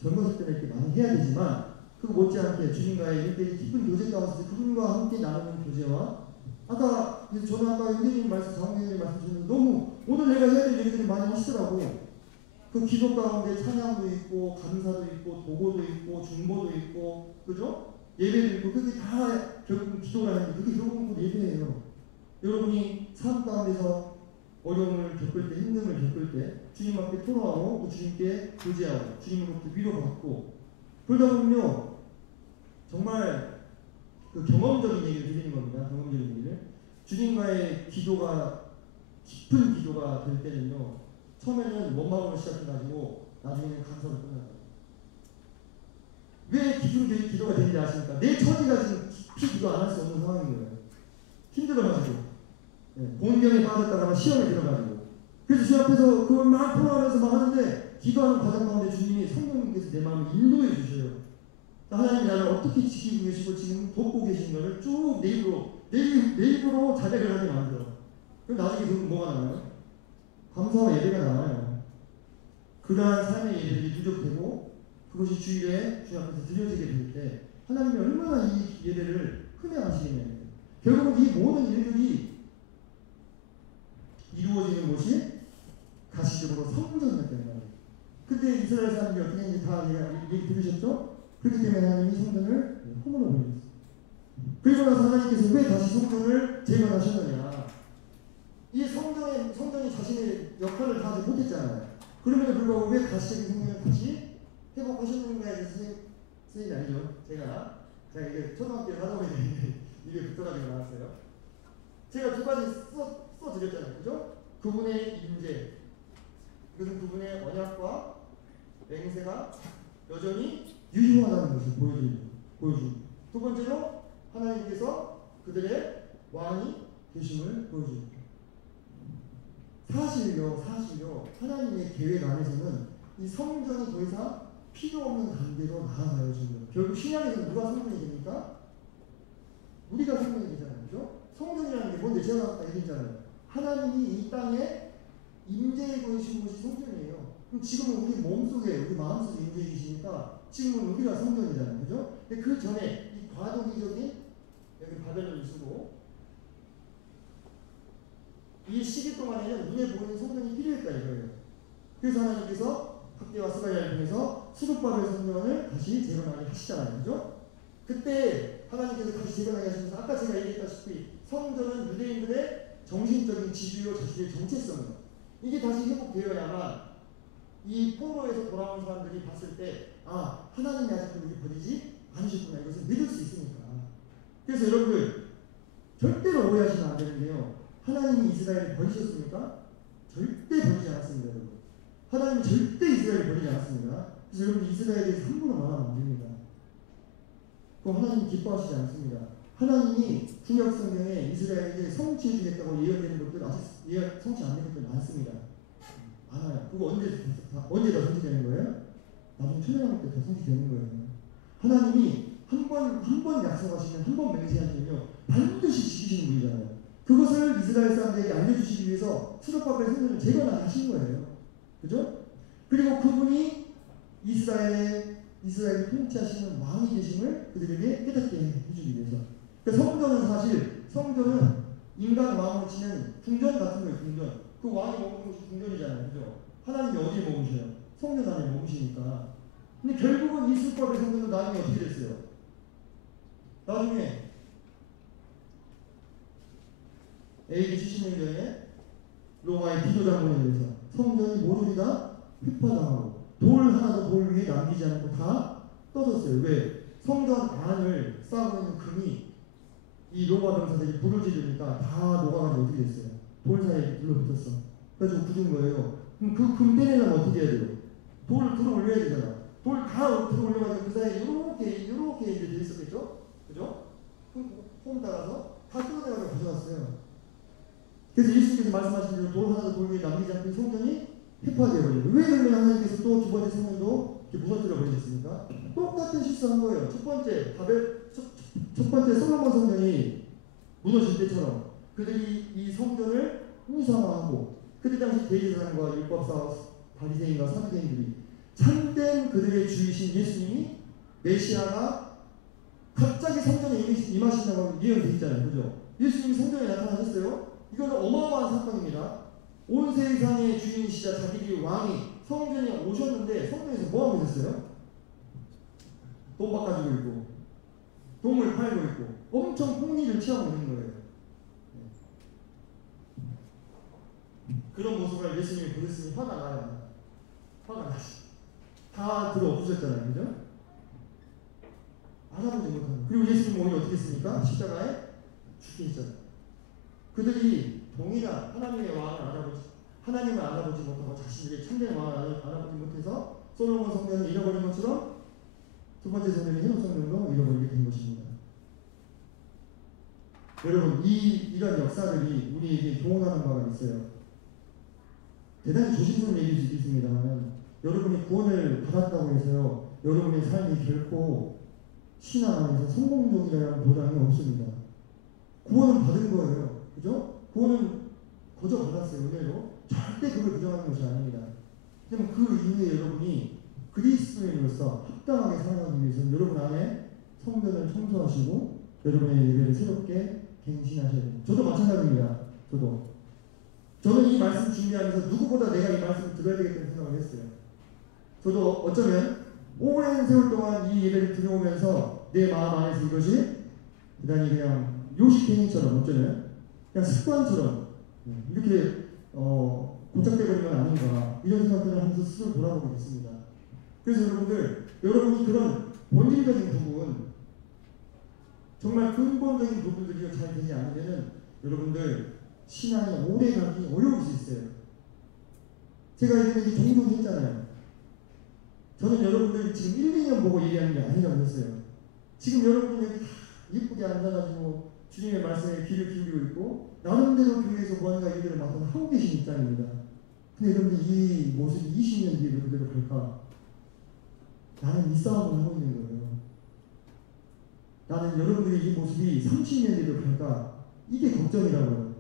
젊었을 때는 이렇게 많이 해야 되지만 그거 못지않게 주님과의 일대일 깊은 교제 가운데 그분과 함께 나누는 교제와 아까 저는 아까 형제님 말씀 장훈님 말씀 주셨는데 너무 오늘 내가 해야 될 얘기들이 많이 하시더라고. 그 기도 가운데 찬양도 있고 감사도 있고 도고도 있고 중보도 있고 그죠? 예배도 있고 그게 다 결국은 기도라는 게 그게 결국은 예배예요. 여러분이 삶 가운데서 어려움을 겪을 때 힘듦을 겪을 때 주님 앞에 토로하고 또 주님께 교제하고 주님으로부터 위로받고 그러다 보면요 정말 그 경험적인 얘기를 드리는 겁니다. 경험적인 얘기를 주님과의 기도가 깊은 기도가 될 때는요, 처음에는 원망으로 시작해가지고 나중에는 감사로 끝나요. 왜 깊은 기도가 되는지 아십니까? 내 처지가 지금 깊이 기도 안 할 수 없는 상황인 거예요. 힘들어가지고, 곤경에 빠졌다가 시험에 들어가지고. 그래서 주 앞에서 그걸 막 풀어가면서 막 하는데, 기도하는 과정 가운데 주님이 성령님께서 내 마음을 인도해 주셔요. 하나님이 나를 어떻게 지키고 계시고 지금 돕고 계신 거를 쭉 내 입으로 자백을 하게 만들어. 그럼 나중에 그건 뭐가 나와요? 감사와 예배가 나와요. 그러한 삶의 예배들이 누적되고 그것이 주일에 주 앞에서 드려지게 될 때 하나님이 얼마나 이 예배를 흔해하시겠냐요. 결국은 이 모든 일들이 이루어지는 곳이 가시적으로 성전이었다는 거예요. 그때 이스라엘 사람들이 어떻게 했는지 다 얘기 들으셨죠? 그렇기 때문에 하나님이 성전을 허물어 버렸어요. 그리고 나서 하나님께서 왜 다시 성전을 재건하셨느냐? 이 성전이 자신의 역할을 다 하지 못했잖아요. 그럼에도 불구하고 왜 가시적인 성전을 다시 회복하셨는가에 대해서 선생님이 알죠? 제가 이게 초등학교 하다 보니 입에 붙어가지고 나왔어요. 제가 두 가지 써드렸잖아요. 그죠? 그분의 임재, 그것은 그분의 언약과 맹세가 여전히 유효하다는 것을 보여줍니다. 두 번째로 하나님께서 그들의 왕이 계심을 보여줍니다. 사실요 하나님의 계획 안에서는 이 성전이 더 이상 필요 없는 단계로 나아가요. 지금 결국 신약에서 누가 성전이 됩니까? 우리가 성전이 되잖아요. 그죠? 성전이라는 게 뭔데? 제가 아까 얘기했잖아요. 하나님이 이 땅에 임재해 계신 것이 성전이에요. 그럼 지금은 우리 몸속에 우리 마음속에 임재해 계시니까 지금은 우리가 성전이잖아요. 그죠? 근데 그 전에 이 과도기적인 여기 바벨론을 쓰고 이 시기 동안에는 눈에 보이는 성전이 필요했다 이거예요. 그래서 하나님께서 학대와 스가랴를 통해서 수르바벨 성전을 다시 재건하게 하시잖아요. 그죠? 그때 하나님께서 다시 재건하게 하시면서 아까 제가 얘기했다시피 성전은 유대인들의 정신적인 지주요 자신의 정체성이에요. 이게 다시 회복되어야만 이 포로에서 돌아온 사람들이 봤을 때 하나님이 아직도 우리 버리지 않으셨구나 이것을 믿을 수 있으니까. 그래서 여러분들 절대로 오해하시면 안 되는데요. 하나님이 이스라엘을 버리셨습니까? 절대 버리지 않았습니다. 여러분. 하나님은 절대 이스라엘을 버리지 않았습니다. 그래서 여러분 이스라엘에 대해서 함부로 말하면 안 됩니다. 그럼 하나님 기뻐하시지 않습니다. 하나님이 구약 성경에 이스라엘에게 성취해 주겠다고 예언되는 것들 아직 성취 안 된 것들 많습니다. 많아요. 그거 언제 다 성취되는 거예요? 나중에 천년왕국 때 다 성취되는 거예요. 하나님이 한 번 약속하시면 한 번 맹세하시면요 반드시 지키시는 분이잖아요. 그것을 이스라엘 사람들에게 알려주시기 위해서 수르바벨 성전을 재건하신 거예요. 그죠? 그리고 그분이 이스라엘을 통치하시는 왕이 계심을 그들에게 깨닫게 해주기 위해서. 그러니까 성전은 인간 왕으로 치면 궁전 같은 거예요. 궁전. 그 왕이 먹는 곳이 궁전이잖아요. 그죠? 하나님이 어디에 먹으셔요? 성전 안에 먹으시니까. 근데 결국은 이 수르바벨 성전은 나중에 어떻게 됐어요? 나중에 AD 70년경에 로마의 디도 장군에 의해서 성전이 모조리 다 휘파당하고 돌 하나도 돌 위에 남기지 않고 다 떠졌어요. 왜? 성전 안을 쌓고 있는 금이 이 로마 병사들이 불을 지르니까 다 녹아가지고 어떻게 됐어요? 돌 사이에 눌러붙었어. 그래서 굳은 거예요. 그럼 그 금 떼내려면 어떻게 해야 돼요? 돌을 들어 올려야 되잖아. 돌 다 들어 올려가지고 그 사이에 이렇게 이제 돼 있었겠죠? 그죠? 홈 따라서 다 뜯어내가지고 가져갔어요. 그래서 예수님께서 말씀하신 대로 돌 하나도 돌 위에 남기지 않고 성전이 폐파되어버려요. 왜 그러면 하나님께서 또 두 번째 성전도 이렇게 무너뜨려 버리셨습니까? 똑같은 실수한 거예요. 첫 번째 솔로몬 성전이 무너질 때처럼 그들이 이 성전을 우상화하고 그때 당시 대제사장과 율법사 바리새인과 사두개인들이 참된 그들의 주이신 예수님이 메시아가 갑자기 성전에 임하신다고 예언되어 있잖아요. 그죠? 예수님이 성전에 나타나셨어요. 이거는 어마어마한 사건입니다. 온 세상의 주인이시자 자기들이 왕이 성전에 오셨는데 성전에서 뭐하고 있었어요? 돈 바꿔주고 있고 동물 팔고 있고 엄청 폭리를 취하고 있는 거예요. 그런 모습을 예수님이 보셨으니 화가 나요. 화가 나시. 다 들어 없으셨잖아요. 그죠? 알아보지 못하는. 그리고 예수님은 오늘 어떻게 했습니까? 십자가에 죽게 했잖아요. 그들이 동일한 하나님의 왕을 하나님을 알아보지 못하고 자신들의 참된 왕을 알아보지 못해서 솔로몬 성전을 잃어버린 것처럼 두 번째 성전인 헤롯 성전도 잃어버리게 된 것입니다. 여러분, 이런 역사들이 우리에게 교훈하는 바가 있어요. 대단히 조심스러운 얘기일 수 있습니다만, 여러분이 구원을 받았다고 해서요, 여러분의 삶이 결코 신앙 안에서 성공적이라는 보장이 없습니다. 구원은 받은 거예요. 그죠? 구원은 거저 받았어요. 은혜로. 절대 그걸 부정하는 것이 아닙니다. 하지만 그 이후에 여러분이 그리스도인으로서 합당하게 살아가기 위해서는 여러분 안에 성전을 청소하시고 여러분의 예배를 새롭게 갱신하셔야 됩니다. 저도 마찬가지입니다. 저는 이 말씀 준비하면서 누구보다 내가 이 말씀을 들어야 되겠다는 생각을 했어요. 저도 어쩌면 오랜 세월 동안 이 예배를 들어오면서 내 마음 안에서 이것이 대단히 그냥 요식행위처럼 어쩌면 그냥 습관처럼 이렇게 고착되어버린 건 아닌가 이런 생각들을 하면서 스스로 돌아보게 됐습니다. 그래서 여러분이 그런 본질적인 부분, 정말 근본적인 부분들이 잘 되지 않으면 여러분들 신앙이 오래가기 어려울 수 있어요. 제가 이런 얘기 종종 했잖아요. 저는 여러분들 지금 1, 2년 보고 얘기하는 게 아니라고 했어요. 지금 여러분들 여기 다 예쁘게 앉아가지고 주님의 말씀에 귀를 기울이고 있고 나름대로 교회에서 뭔가 일들을 맡아서 하고 계신 입장입니다. 근데 여러분들 이 모습이 20년 뒤에도 그대로 갈까? 나는 이 싸움을 하고 있는 거예요. 나는 여러분들의 이 모습이 30년 뒤에도 갈까? 이게 걱정이라고요.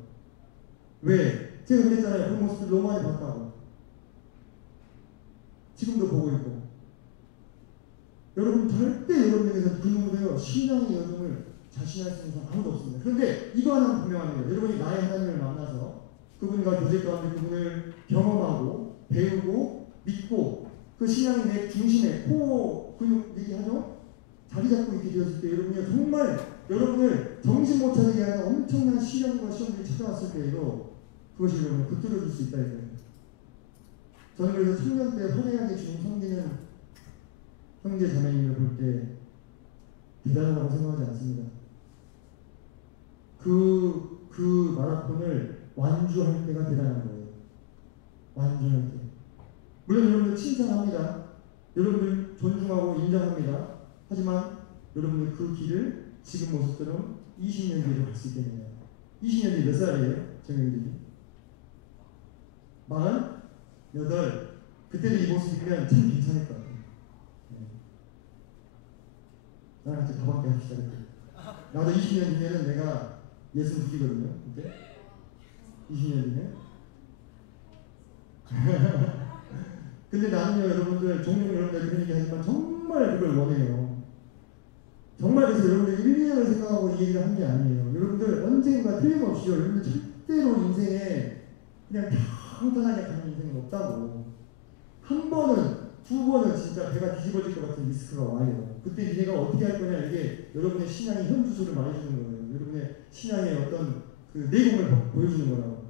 왜? 제가 그랬잖아요. 그 모습을 너무 많이 봤다고. 지금도 보고 있고. 여러분 절대 여러분에게서 그 누구도요 신앙의 여정을 자신할 수 있는 사람 아무도 없습니다. 그런데 이거 하나는 분명합니다. 여러분이 나의 하나님을 만나서 그분과 교제 가운데 그분을 경험하고 배우고 믿고 그 신앙이 내 중심에 코어 근육 얘기하죠? 자리 잡고 있게 되었을 때 여러분이 정말 여러분을 정신 못 차리게 하는 엄청난 시련과 시험들이 찾아왔을 때에도 그것이 여러분을 붙들어줄 수 있다 이거예요. 저는 그래서 청년 때 화려하게 주님 섬기는 형제 자매님을 볼 때 대단하다고 생각하지 않습니다. 그 마라톤을 완주할 때가 대단한 거예요. 완주할 때. 물론 여러분들 칭찬합니다. 여러분들 존중하고 인정합니다. 하지만 여러분들 그 길을 지금 모습처럼 20년 뒤에도 갈 수 있겠느냐. 20년 뒤에 몇 살이에요? 정영들이? 48. 그때도 이 모습이면 참 괜찮을 것 같아요. 나랑 같이 가볍게 합시다. 나도 20년 뒤에는 내가 62이거든요. 그때? 20년 뒤에. 근데 나는요, 여러분들, 종종 여러분들 그런 얘기 하지만 정말 그걸 원해요. 정말 그래서 여러분들 1, 2년을 생각하고 이 얘기를 한 게 아니에요. 여러분들 언젠가 틀림없이요. 여러분들 절대로 인생에 그냥 평탄하게 가는 인생은 없다고. 한 번은, 두 번은 진짜 배가 뒤집어질 것 같은 리스크가 와요. 그때 니네가 어떻게 할 거냐, 이게 여러분의 신앙의 현주소를 말해주는 거예요. 여러분의 신앙의 어떤 그 내공을 보여주는 거라고.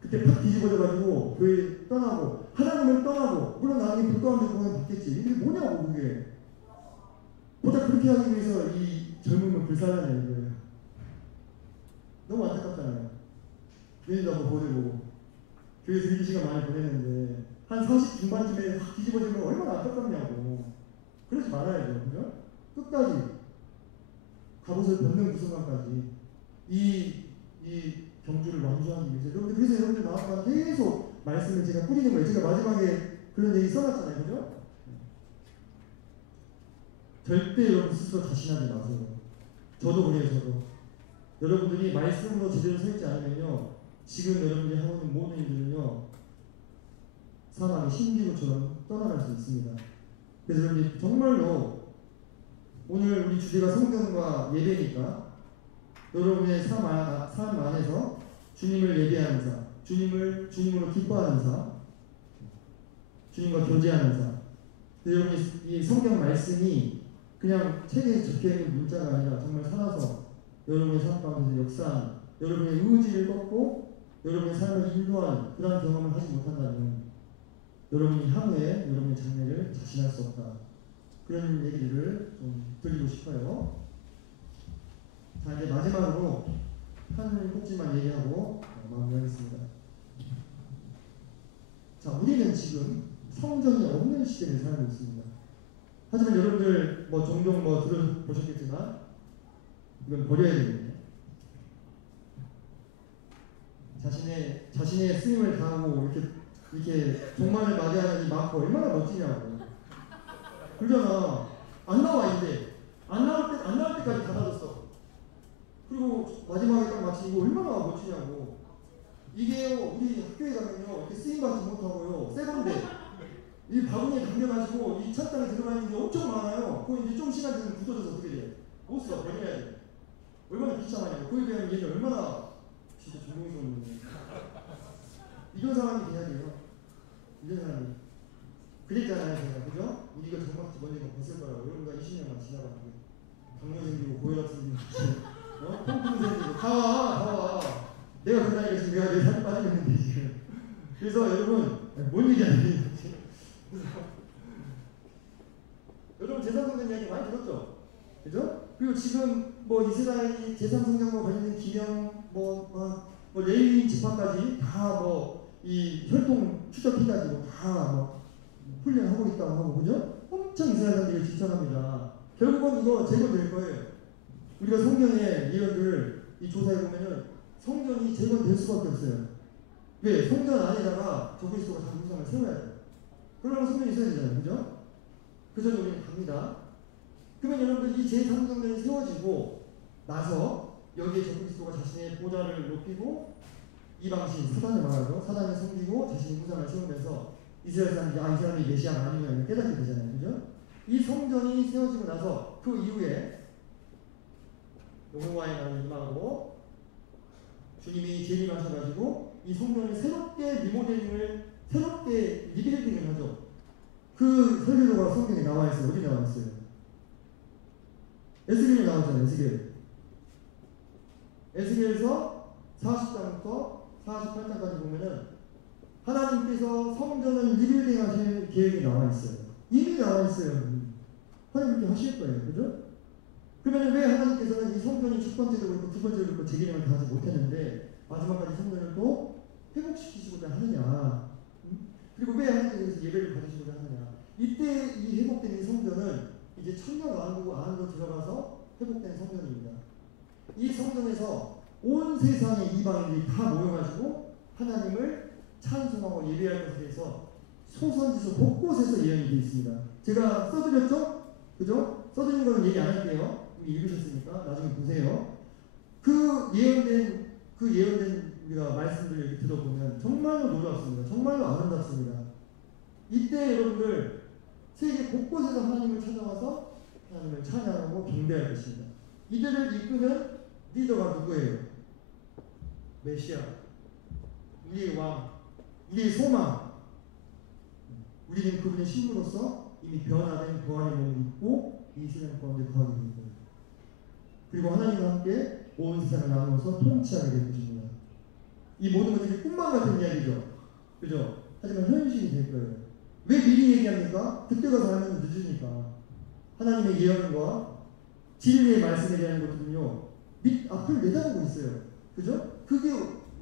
그때 팍 뒤집어져가지고 교회 떠나고 하나님을 떠나고 물론 나중에 불 가운데 구원을 받겠지. 이게 뭐냐고 그게. 보다 그렇게 하기 위해서 이 젊음을 불살라냐 이거예요. 너무 안타깝잖아요. 교회도 한번 보내고 교회에서 1시간 많이 보냈는데 한 40 중반쯤에 확 뒤집어지면 얼마나 안타깝냐고. 그러지 말아야죠. 그죠? 끝까지 갑옷을 벗는 그 순간까지 이 경주를 완주하기 위해서 여러분들 그래서 여러분들 마음과 계속 말씀을 제가 뿌리는 거예요. 제가 마지막에 그런 얘기 써놨잖아요. 그죠? 절대 여러분 스스로 자신하지 마세요. 저도 그래요. 저도. 여러분들이 말씀으로 제대로 서 있지 않으면요 지금 여러분들이 하고 있는 모든 일들은요 사람이 신기루처럼 떠나갈 수 있습니다. 그래서 여러분들 정말로 오늘 우리 주제가 성경과 예배니까 여러분의 삶 안에서 주님을 예배하는 삶, 주님으로 기뻐하는 삶, 주님과 교제하는 삶. 여러분이 이 성경 말씀이 그냥 책에 적혀있는 문자가 아니라 정말 살아서 여러분의 삶 가운데서 역사한 여러분의 의지를 꺾고 여러분의 삶을 인도하는 그런 경험을 하지 못한다면 여러분이 향후에 여러분의 장래를 자신할 수 없다. 그런 얘기를 좀 드리고 싶어요. 자, 이제 마지막으로 한 회복질만 얘기하고 마무리하겠습니다. 자, 우리는 지금 성전이 없는 시대를 살고 있습니다. 하지만 여러분들 뭐 종종 뭐 들어보셨겠지만 이건 버려야 되거든요. 자신의 쓰임을 다하고 이렇게 종말을 맞이하는 이 마크 얼마나 멋지냐고. 그러잖아. 안 나와 이제. 안 나올 때까지 닫아줬어. 그리고 마지막에 딱 마치고 얼마나 멋지냐고. 이게요, 우리 학교에 가면요, 이렇게 쓰임받지 못하고요, 세건데, 이 바구니에 담겨가지고 이 찬장에 들어가 있는 게 엄청 많아요. 그거 이제 좀 시간 되면 굳어져서 어떻게 돼? 못 써, 버려야 돼. 얼마나 비참하냐고. 그에 비하면 얘는 얼마나 진짜 존경스러운 거예요. 이런 사람이 돼야 돼요. 이런 사람이. 그랬잖아요, 제가. 그죠? 우리가 정막 집어내고 벗을 거라고. 여러분가 20년만 지나가고. 당뇨 생기고, 고혈압 생기고, 통풍 생기고. 다 와. 내가 그러니까 지금 내가 내 살이 빠지고 있는데, 지금. 그래서 여러분, 뭔 얘기 하는지. 여러분, 재산성전 이야기 많이 들었죠? 그죠? 그리고 지금 뭐 이스라엘이 재산성전과 관련된 기념, 레위인 집합까지 다 이 혈통 추적해가지고 다 훈련하고 있다고 하고, 그죠? 엄청 이스라엘 사람들이 지쳐갑니다. 결국은 이거 제거될 거예요. 우리가 성경의 예언들 이 조사해 보면은 성전이 제거될 수밖에 없어요. 왜? 성전 안에다가 적그리스도가 다 우상을 세워야 돼요. 그러면 성전이 있어야 되잖아요, 그죠? 그 전에 우리는 갑니다. 그러면 여러분들 이 제3성전이 세워지고 나서 여기에 적그리스도가 자신의 보좌를 높이고 이방신 사단을 말하죠. 사단을 섬기고 자신의 우상을 세우면서 이스라엘 사람들이 이 사람이 메시아가 아니구나 깨닫게 되잖아요. 그죠? 이 성전이 세워지고 나서 그 이후에 여호와의 날이 임하고 주님이 재림하셔가지고 이 성전을 새롭게 리빌딩을 하죠. 그 설교가 성경에 나와 있어요. 어디 나와 있어요? 에스겔에 나오잖아요. 에스겔에서 40장부터 48장까지 보면은 하나님께서 성전을 리빌딩 하실 계획이 나와 있어요. 이미 나와 있어요. 하나님께 하실 거예요. 그죠? 그러면 왜 하나님께서는 이 성전이 첫 번째도 그렇고 두 번째도 그렇고 제 기능을 다하지 못했는데 마지막까지 성전을 또 회복시키시고자 하느냐? 그리고 왜 하나님께서 예배를 받으시고자 하느냐? 이때 이 회복된 이 성전은 이제 천년왕국 안으로 들어가서 회복된 성전입니다. 이 성전에서 온 세상의 이방인들이 다 모여가지고 하나님을 찬송하고 예배할 것에 대해서 소선지서 곳곳에서 예언이 되어 있습니다. 제가 써드렸죠? 그죠? 써드린 거는 얘기 안 할게요. 이미 읽으셨으니까 나중에 보세요. 그 예언된 우리가 말씀들을 이렇게 들어보면 정말로 놀랍습니다. 정말로 아름답습니다. 이때 여러분들 세계 곳곳에서 하나님을 찾아와서 하나님을 찬양하고 경배할 것입니다. 이들을 이끄는 리더가 누구예요? 메시아, 우리의 왕, 우리의 소망. 우리는 그분의 신부로서 이미 변화된 부활의 몸을 입고 이 세상 가운데 거하게 된 거예요. 그리고 하나님과 함께 온 세상을 나누어서 통치하게 될 것입니다. 이 모든 것들이 꿈만 같은 이야기죠. 그죠? 하지만 현실이 될 거예요. 왜 미리 얘기합니까? 그때 가서 하면 늦으니까. 하나님의 예언과 진리의 말씀에 대한 것들은요, 앞을 내다보고 있어요. 그죠? 그게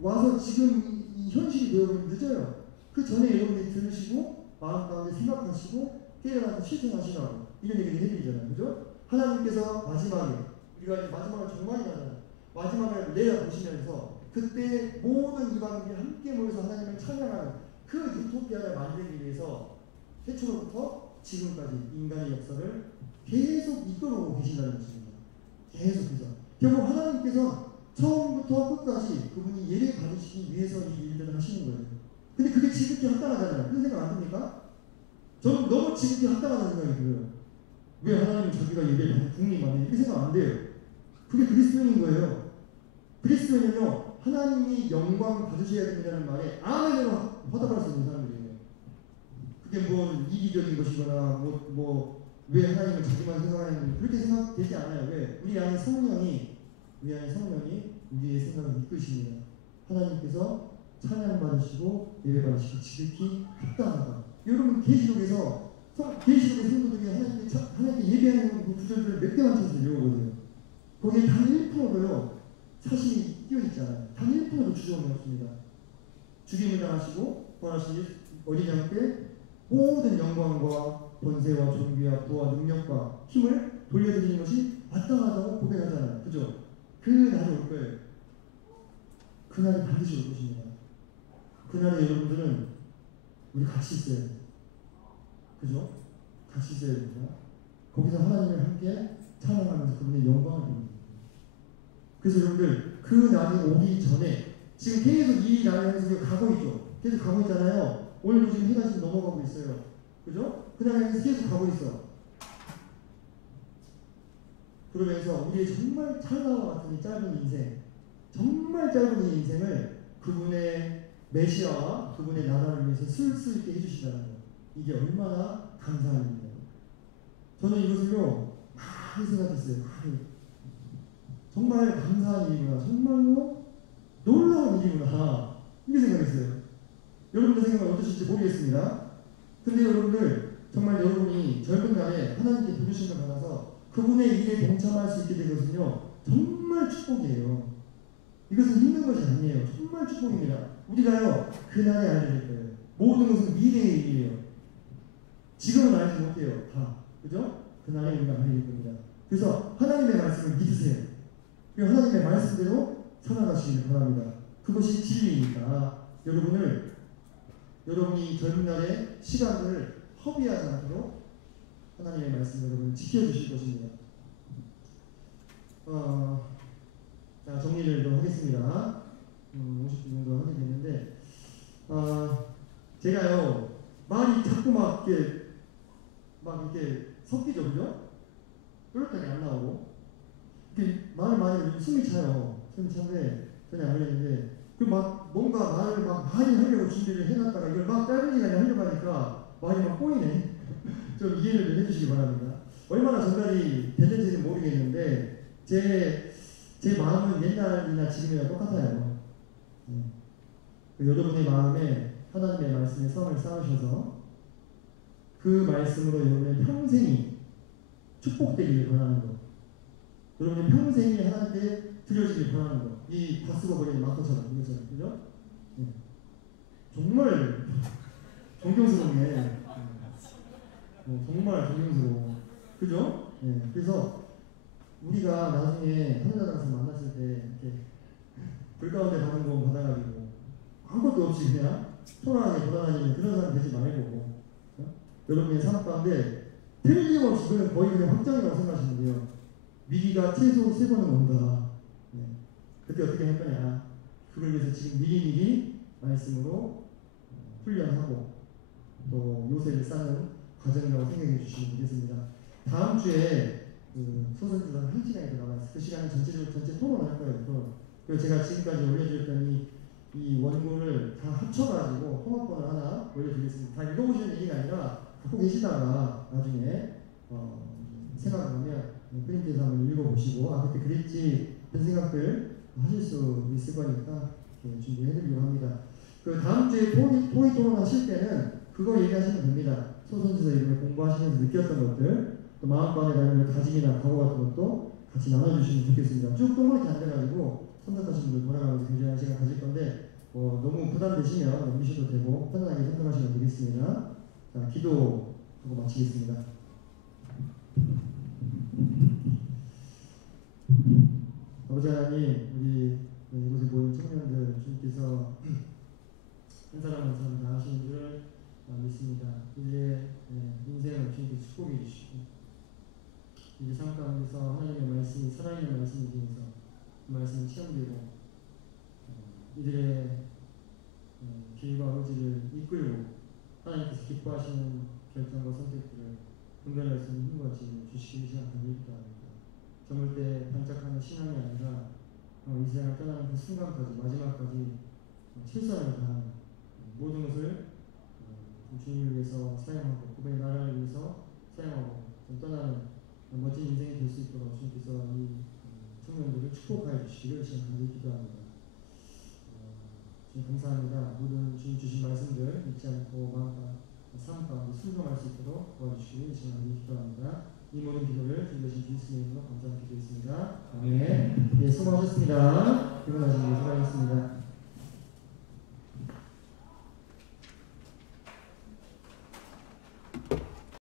와서 지금 이 현실이 되어버리면 늦어요. 그 전에 여러분이 들으시고 마음 가운데 생각하시고 깨어나서 실천하시라고 이런 얘기를 해드리잖아요. 그죠? 하나님께서 마지막에 우리가 이제 마지막을 정말이잖아요. 마지막을 내다보시면서 그때 모든 이방인들이 함께 모여서 하나님을 찬양하는 그 유토피아를 만들기 위해서 최초로부터 지금까지 인간의 역사를 계속 이끌어오고 계신다는 것입니다. 계속해서. 결국 하나님께서 처음부터 끝까지 그분이 예배 받으시기 위해서 이 일들을 하시는 거예요. 근데 그게 지극히 합당하잖아요. 그런 생각 안 듭니까? 저는 너무 지극히 합당하다는 생각이 들어요. 왜 하나님이 자기가 예배를 받는 국리만 해? 이렇게 생각 안 돼요. 그게 그리스도인인 거예요. 그리스도인은요, 하나님이 영광 받으셔야 된다는 말에 아멘으로 화답할 수 있는 사람들이에요. 그게 뭐 이기적인 것이거나 왜 하나님은 자기만 생각하는 그렇게 생각되지 않아요. 왜? 우리 안에 성령이 우리의 생각을 이끄십니다. 하나님께서 찬양받으시고 예배받으시고 지극히 합당하다. 여러분 계시록의 성도들이 하나님께 예배하는 그 구절들을 몇 개만 찾아서 외워보세요. 거기에 단 1%도요 사실이 뛰어있잖아요. 단 1%도 주저함이 없습니다. 죽임을 당하시고 부활하신 어린 양께 모든 영광과 권세와 존귀와 부와 능력과 힘을 돌려드리는 것이 마땅하다고 고백하잖아요. 그죠? 그 날이 올 거예요. 그 날이 반드시 올 것입니다. 그 날에 여러분들은 우리 같이 있어야 돼요. 그죠? 같이 있어야 됩니다. 거기서 하나님을 함께 찬양하면서 그분의 영광을 보는 거예요. 그래서 여러분들 그 날이 오기 전에 지금 계속 이 날을 향해서 우리가 가고 있죠. 계속 가고 있잖아요. 오늘도 지금 해가 지금 넘어가고 있어요. 그죠? 그 날을 향해서 계속 가고 있어. 그러면서 우리의 정말 찰나와 같은 이 짧은 인생, 정말 짧은 이 인생을 그분의 메시아와 그분의 나라를 위해서 쓸 수 있게 해주시다는 거. 이게 얼마나 감사한 일이에요. 저는 이것을요 많이 생각했어요. 정말 감사한 일이구나. 정말로 놀라운 일이구나. 이렇게 생각했어요. 여러분들 생각은 어떠실지 모르겠습니다. 근데 여러분들 정말 여러분이 젊은 날에 하나님께 부르심을 받아서 그분의 일에 동참할 수 있게 된 것은요 정말 축복이에요. 이것은 힘든 것이 아니에요. 정말 축복입니다. 우리가요 그날에 알게 될 거예요. 모든 것은 미래의 일이에요. 지금은 알지 못해요. 다. 그죠? 그날에 우리가 알게 될 겁니다. 그래서 하나님의 말씀을 믿으세요. 그리고 하나님의 말씀대로 살아가시길 바랍니다. 그것이 진리이니까 여러분이 젊은 날에 시간을 허비하지 않도록 하나님의 말씀을 여러분 지켜주실 것입니다. 자, 정리를 좀 하겠습니다. 50분 정도 하게 됐는데, 제가요, 말이 자꾸 막 이렇게 섞이죠, 그죠? 뾰족하게 안 나오고, 이렇게 말을 많이 하면 숨이 차요. 숨이 찬데, 전혀 안 걸리는데, 뭔가 말을 막 많이 하려고 준비를 해놨다가 이걸 막 짧은 시간에 하려고 하니까 말이 막 꼬이네. 좀 이해를 좀 해주시기 바랍니다. 얼마나 전달이 됐는지는 모르겠는데 제 마음은 옛날이나 지금이나 똑같아요. 여러분의 마음에 하나님의 말씀에 성을 쌓으셔서 그 말씀으로 여러분의 평생이 축복되기를 바라는 것. 여러분의 평생이 하나님께 드려지길 바라는 것. 이 다 쓰고버리는 마커처럼 이거처럼. 그죠? 정말 존경스럽네. 정말 존경스러워. 그죠? 그래서 우리가 나중에 하늘나라에서 만났을 때 이렇게 불 가운데 가는 거 받아가지고 아무것도 없이 그냥 초라하게 돌아다니는 그런 사람 되지 말고 여러분의 삶 가운데 틀림없이 그는 거의 그냥 확정이라고 생각하시면 돼요. 위기가 최소 3번은 온다. 그때 어떻게 할 거냐. 그걸 위해서 지금 미리미리 말씀으로 훈련하고 또 요새를 쌓는 과정이라고 생각해 주시면 되겠습니다. 다음 주에 소설주가 1시간이 더 남아있어요. 그 시간은 전체 토론을 할 거예요. 그리고 제가 지금까지 올려드렸던 이 원고를 다 합쳐가지고 통합본을 하나 올려드리겠습니다. 다 읽어보시는 얘기가 아니라 갖고 계시다가 나중에 생각하면 프린트해서 한번 읽어보시고 그때 그랬지 그런 생각들 하실 수 있을 거니까 준비해드리려고 합니다. 그 다음 주에 토의 토론 하실 때는 그거 얘기하시면 됩니다. 소선지서 이름을 공부하시면서 느꼈던 것들, 또 마음간에 나는 다짐이나 각오 같은 것도 같이 나눠주시면 좋겠습니다. 쭉 동그랗게 앉아가지고 선택하신 분들 돌아가면서 굉장한 시간 가질 건데 너무 부담되시면 넘기셔도 되고 편안하게 선택하시면 되겠습니다. 자, 기도하고 마치겠습니다. 아버지 하나님, 우리 이곳에 모인 청년들 주님께서 한 사람 한 사람 다 하시는 줄 믿습니다. 이제 인생을 주님께 축복해 주시고 이제 삶 가운데서 하나님의 말씀이 살아있는 말씀이 되어서 그 말씀을 체험되고 이들의 길과 의지를 이끌고 하나님께서 기뻐하시는 결정과 선택들을 분별할 수 있는 힘과 지혜를 주시기 시작하는 일도 합니다. 저물 때 반짝하는 신앙이 아니라 이 세상을 떠나는 그 순간까지 마지막까지 최선을 다하는 모든 것을 주님을 위해서 사용하고 그분의 나라를 위해서 사용하고 떠나는 멋진 인생이 될 수 있도록 주님께서 이 청년들을 축복하여 주시기를 간절히 기도합니다. 주님 감사합니다. 모든 주님 주신 말씀들 잊지 않고 마음과 삶 가운데 순종할 수 있도록 도와주시기를 간절히 기도합니다. 이 모든 기도를 주님 대신 주님의 이름으로 감사하게 되겠습니다. 아멘. 네, 수고하셨습니다. 그런 말씀을